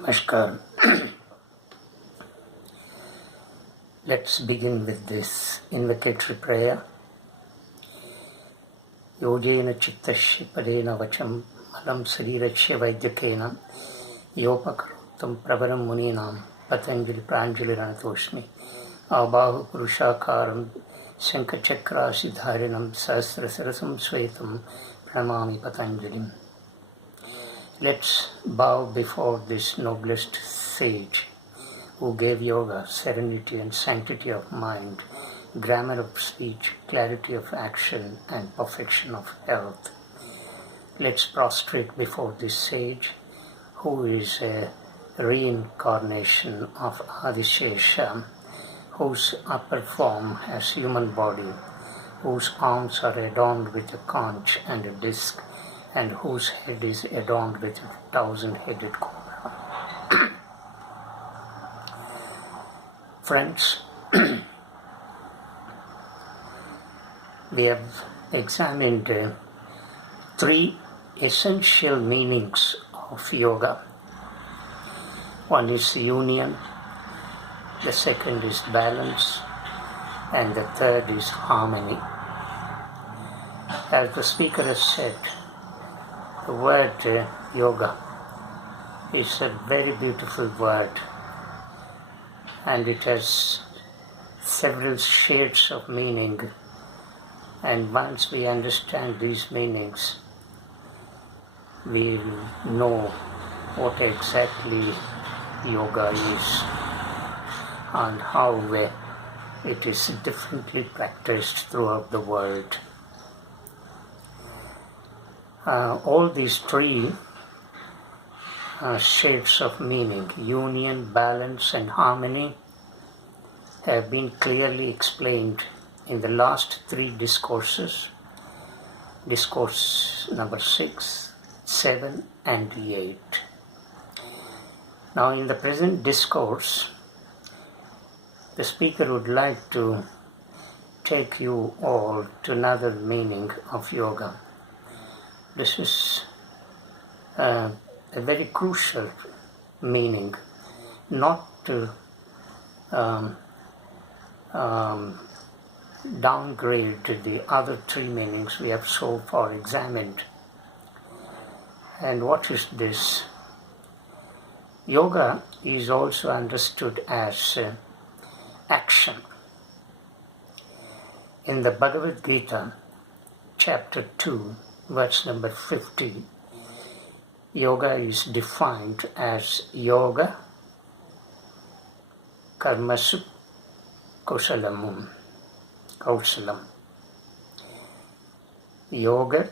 Namaskar. Let's begin with this invocatory prayer. Yogena chittasya padena vacham Malam sharirasya vaidyakena Yopakarottam pravaram muninam Patanjali pranjalir anato'smi Abahu purushakaram Shankha charkrasi dharinam Sahasra shirasam svetam Pranamami Patanjalim. Let's bow before this noblest sage who gave yoga serenity and sanctity of mind, grammar of speech, clarity of action, and perfection of health. Let's prostrate before this sage who is a reincarnation of Adishesha, whose upper form has human body, whose arms are adorned with a conch and a disc, and whose head is adorned with a 1,000-headed cobra. Friends, we have examined three essential meanings of yoga. One is union, the second is balance, and the third is harmony. As the speaker has said, the word yoga is a very beautiful word, and it has several shades of meaning, and once we understand these meanings, we will know what exactly yoga is and how it is differently practiced throughout the world. All these three shades of meaning, union, balance, and harmony, have been clearly explained in the last three discourses, discourse number 6, 7, and 8. Now, in the present discourse, the speaker would like to take you all to another meaning of yoga. This is a very crucial meaning, not to downgrade the other three meanings we have so far examined. And what is this? Yoga is also understood as action. In the Bhagavad Gita, chapter 2, verse number 50, yoga is defined as yoga karmasu kausalam. Yoga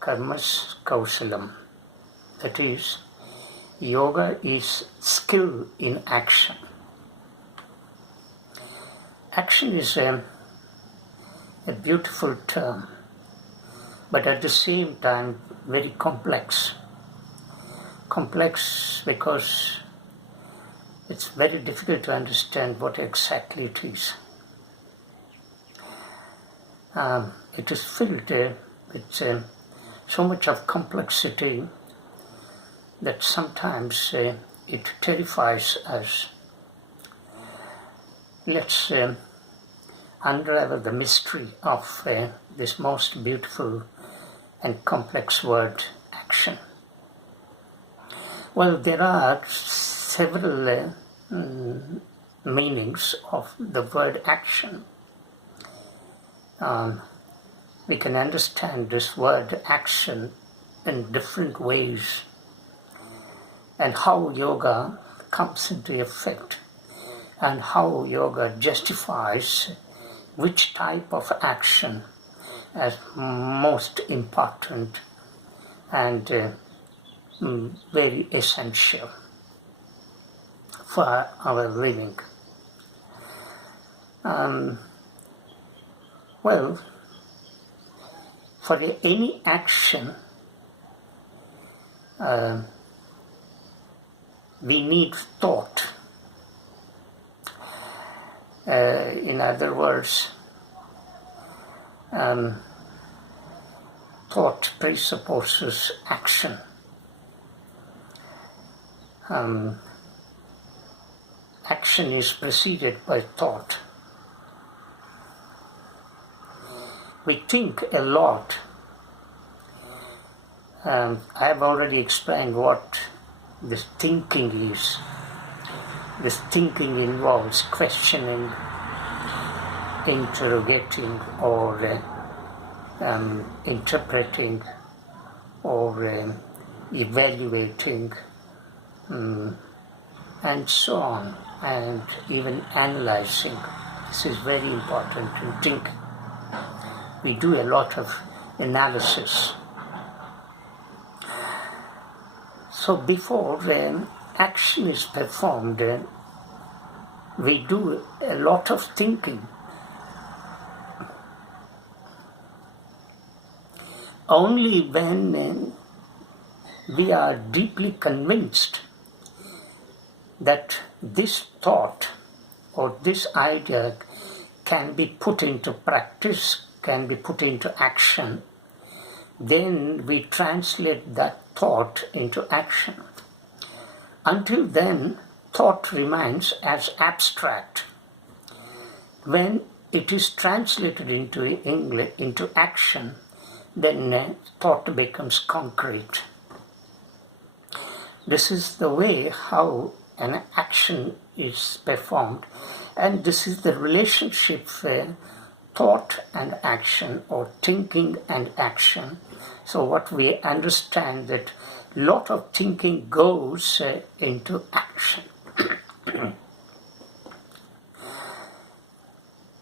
karmas kausalam. That is, yoga is skill in action. Action is a beautiful term, but at the same time very complex. Complex because it's very difficult to understand what exactly it is. It is filled with so much of complexity that sometimes it terrifies us. Let's unravel the mystery of this most beautiful and complex word, action. Well, there are several meanings of the word action. We can understand this word action in different ways, and how yoga comes into effect, and how yoga justifies which type of action as most important and very essential for our living. Well, for any action, we need thought. In other words, thought presupposes action. action is preceded by thought. We think a lot. I have already explained what this thinking is. This thinking involves questioning, interrogating, or interpreting, or evaluating, and so on, and even analyzing. This is very important in thinking. We do a lot of analysis. So before action is performed, we do a lot of thinking. Only when we are deeply convinced that this thought or this idea can be put into practice, can be put into action, then we translate that thought into action. Until then, thought remains as abstract. When it is translated into action, then thought becomes concrete. This is the way how an action is performed, and this is the relationship where thought and action, or thinking and action. So what we understand that a lot of thinking goes into action.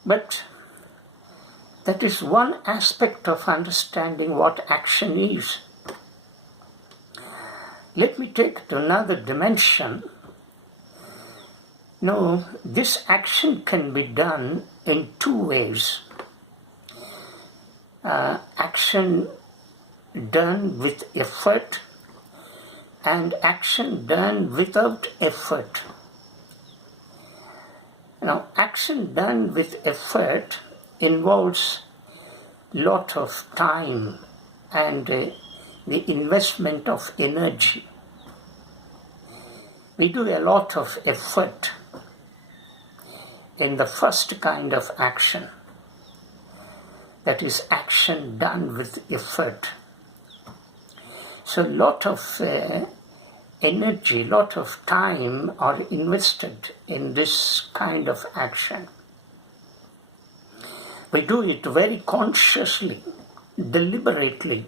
But that is one aspect of understanding what action is. Let me take it to another dimension. No, this action can be done in two ways. Action done with effort and action done without effort. Now, action done with effort involves lot of time and the investment of energy. We do a lot of effort in the first kind of action, that is action done with effort. So a lot of energy, lot of time are invested in this kind of action. We do it very consciously, deliberately.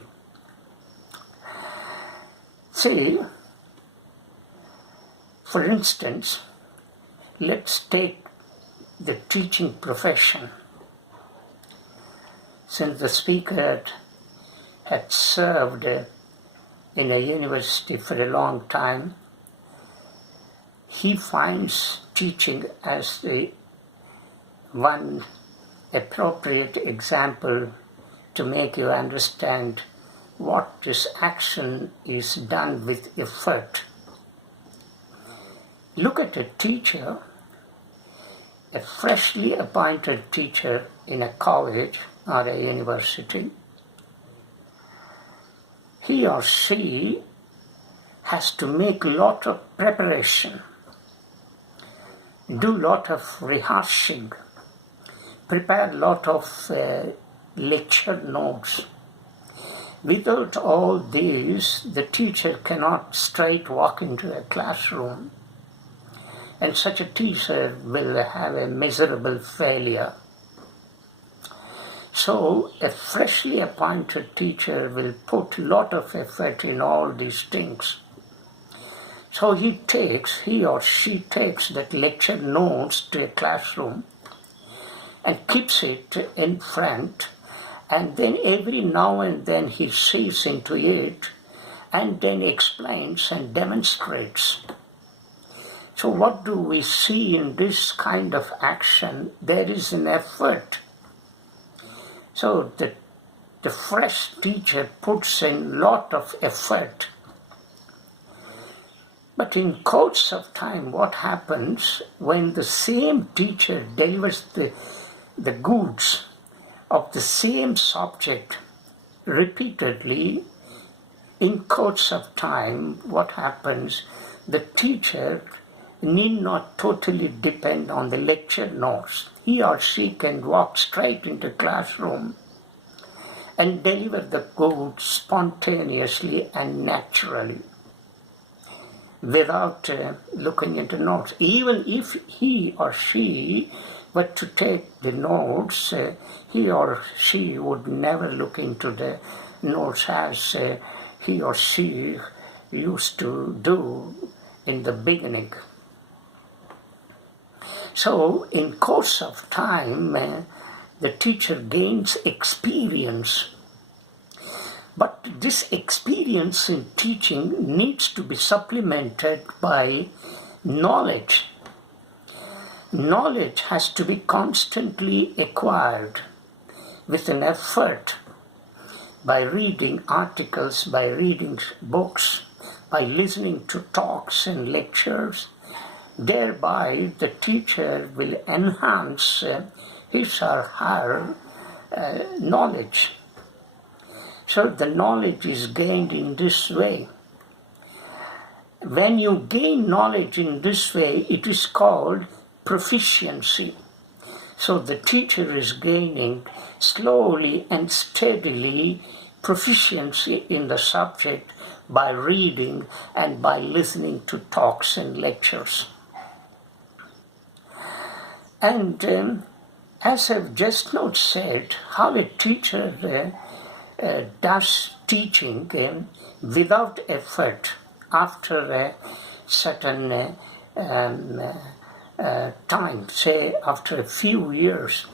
See, for instance, let's take the teaching profession. Since the speaker had served in a university for a long time, he finds teaching as the one appropriate example to make you understand what this action is done with effort. Look at a teacher, a freshly appointed teacher in a college or a university. He or she has to make a lot of preparation, do a lot of rehearsing, prepare a lot of lecture notes. Without all these, the teacher cannot straight walk into a classroom, and such a teacher will have a miserable failure. So a freshly appointed teacher will put a lot of effort in all these things. So he or she takes that lecture notes to a classroom and keeps it in front, and then every now and then he sees into it and then explains and demonstrates. So what do we see in this kind of action? There is an effort. So the fresh teacher puts in a lot of effort. But in course of time, what happens when the same teacher delivers the goods of the same subject repeatedly, in course of time, what happens, the teacher need not totally depend on the lecture notes. He or she can walk straight into classroom and deliver the goods spontaneously and naturally without looking into notes. Even if he or she were to take the notes, he or she would never look into the notes as he or she used to do in the beginning. So in course of time, the teacher gains experience. But this experience in teaching needs to be supplemented by knowledge. Knowledge has to be constantly acquired with an effort by reading articles, by reading books, by listening to talks and lectures. Thereby, the teacher will enhance his or her knowledge. So the knowledge is gained in this way. When you gain knowledge in this way, it is called proficiency. So the teacher is gaining slowly and steadily proficiency in the subject by reading and by listening to talks and lectures. And as I've just now said, how a teacher does teaching without effort after a certain time, say after a few years,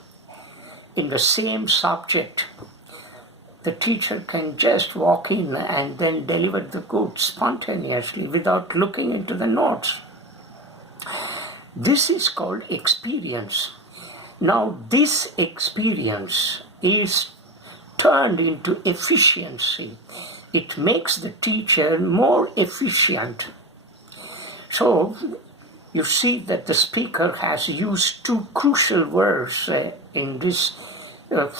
in the same subject, the teacher can just walk in and then deliver the goods spontaneously without looking into the notes. This is called experience. Now this experience is turned into efficiency. It makes the teacher more efficient. So you see that the speaker has used two crucial words in this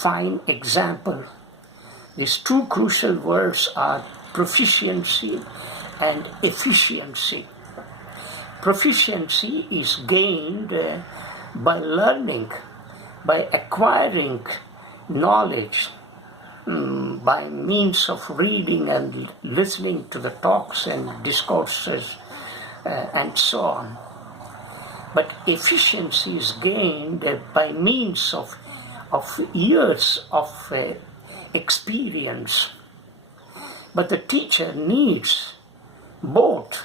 fine example. These two crucial words are proficiency and efficiency. Proficiency is gained by learning, by acquiring knowledge, by means of reading and listening to the talks and discourses and so on. But efficiency is gained by means of years of experience. But the teacher needs both.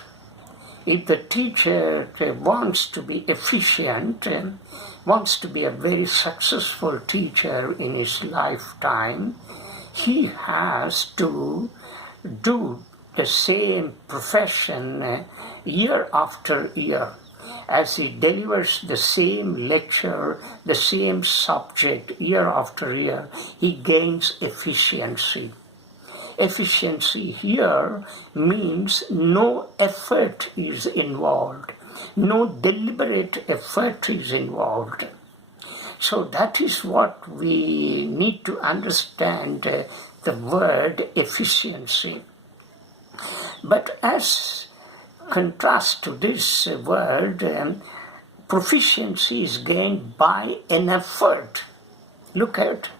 If the teacher wants to be efficient, wants to be a very successful teacher in his lifetime, he has to do the same profession year after year. As he delivers the same lecture, the same subject year after year, he gains efficiency. Efficiency here means no effort is involved, no deliberate effort is involved. So that is what we need to understand the word efficiency. But as contrast to this word, proficiency is gained by an effort. Look at,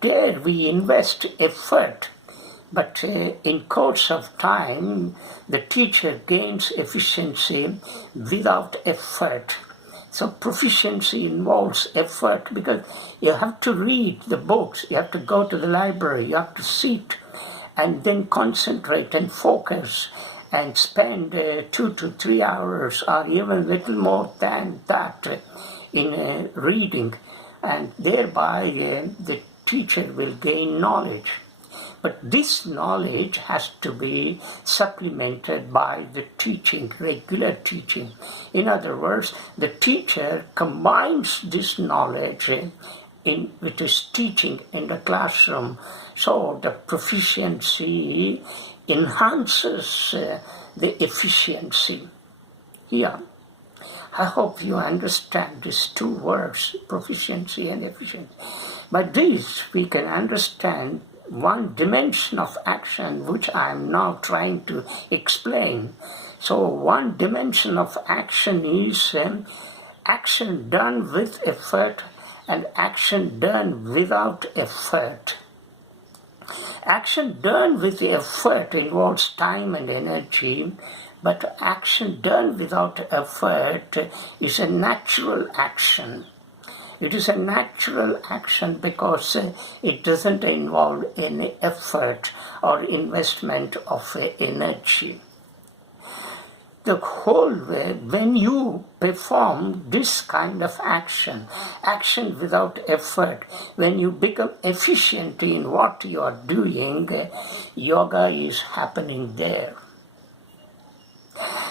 there we invest effort. But in course of time, the teacher gains efficiency without effort. So proficiency involves effort because you have to read the books, you have to go to the library, you have to sit and then concentrate and focus and spend 2 to 3 hours or even little more than that in reading, and thereby the teacher will gain knowledge. But this knowledge has to be supplemented by the teaching, regular teaching. In other words, the teacher combines this knowledge with his teaching in the classroom. So the proficiency enhances the efficiency. Here, I hope you understand these two words, proficiency and efficiency. By this, we can understand one dimension of action which I am now trying to explain. So one dimension of action is action done with effort and action done without effort. Action done with effort involves time and energy, but action done without effort is a natural action. It is a natural action because it doesn't involve any effort or investment of energy. The whole way, when you perform this kind of action without effort, when you become efficient in what you are doing, yoga is happening there.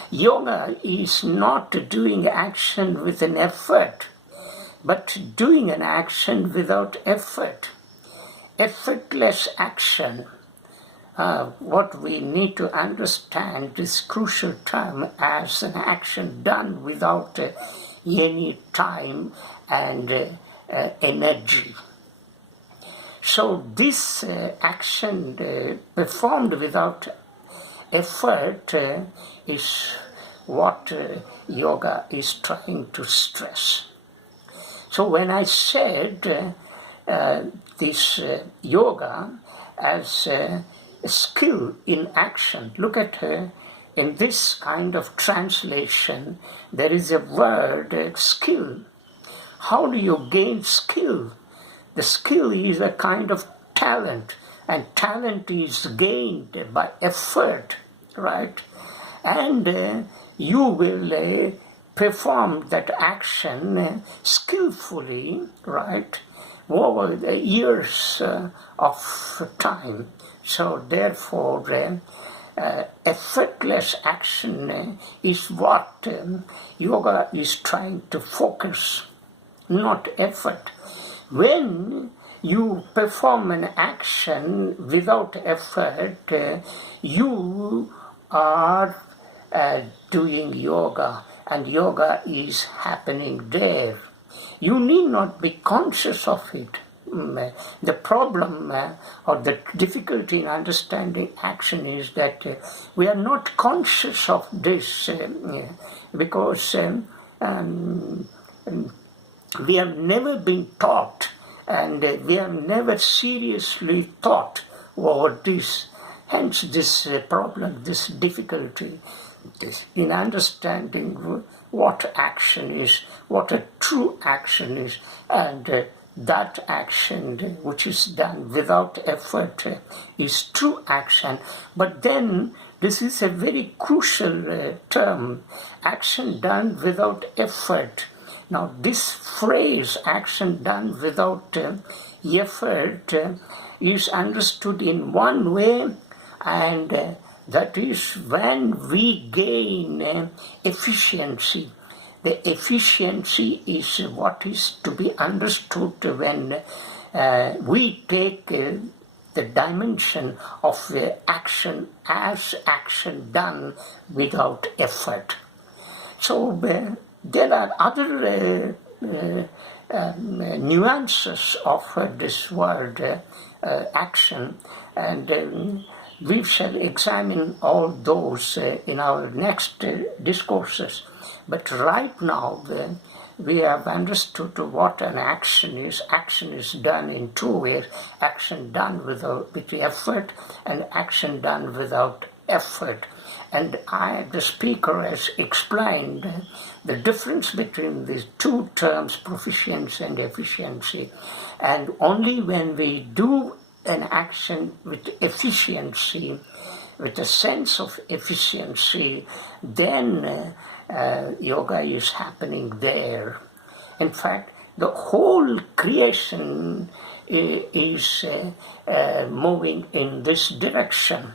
Yoga is not doing action with an effort, but doing an action without effort. Effortless action. What we need to understand this crucial term as an action done without any time and energy. So this action performed without effort is what yoga is trying to stress. So when I said this yoga as skill in action, look at in this kind of translation, there is a word skill. How do you gain skill? The skill is a kind of talent, and talent is gained by effort, right? And you will perform that action skillfully, right, over the years of time. So therefore, effortless action is what yoga is trying to focus, not effort. When you perform an action without effort, you are doing yoga, and yoga is happening there. You need not be conscious of it. The problem or the difficulty in understanding action is that we are not conscious of this because we have never been taught, and we have never seriously thought over this. Hence this problem, this difficulty in understanding what action is, what a true action is, and that action which is done without effort is true action. But then this is a very crucial term, action done without effort. Now this phrase, action done without effort, is understood in one way, and that is when we gain efficiency. The efficiency is what is to be understood when we take the dimension of action as action done without effort. So there are other nuances of this word action, and we shall examine all those in our next discourses. But right now we have understood what an action is. Action is done in two ways: action done with effort and action done without effort. And the speaker has explained the difference between these two terms, proficiency and efficiency. And only when we do an action with efficiency, with a sense of efficiency, then yoga is happening there. In fact, the whole creation is moving in this direction.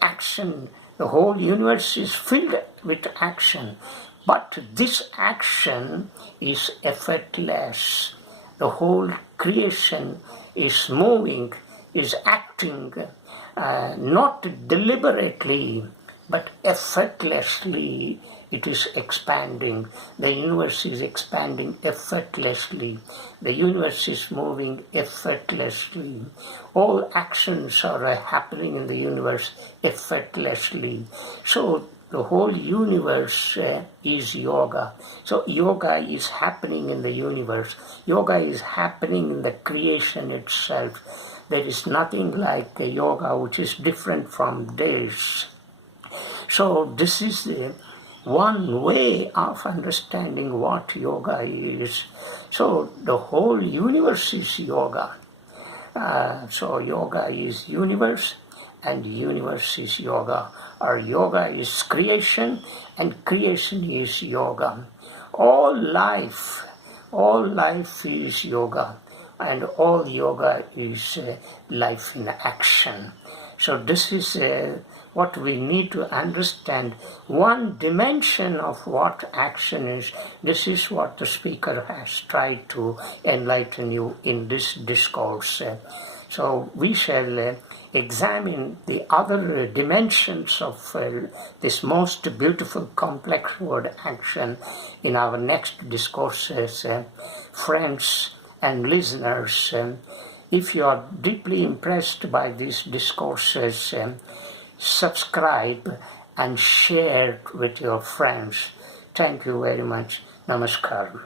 Action, the whole universe is filled with action, but this action is effortless. The whole creation is moving, is acting, not deliberately, but effortlessly it is expanding. The universe is expanding effortlessly. The universe is moving effortlessly. All actions are happening in the universe effortlessly. So the whole universe is yoga. So yoga is happening in the universe. Yoga is happening in the creation itself. There is nothing like yoga which is different from this. So this is one way of understanding what yoga is. So the whole universe is yoga. So yoga is universe and universe is yoga. Or yoga is creation and creation is yoga. All life is yoga, and all yoga is life in action. So this is what we need to understand. One dimension of what action is. This is what the speaker has tried to enlighten you in this discourse. So we shall examine the other dimensions of this most beautiful complex word action in our next discourses. Friends and listeners, if you are deeply impressed by these discourses, subscribe and share with your friends. Thank you very much. Namaskaram.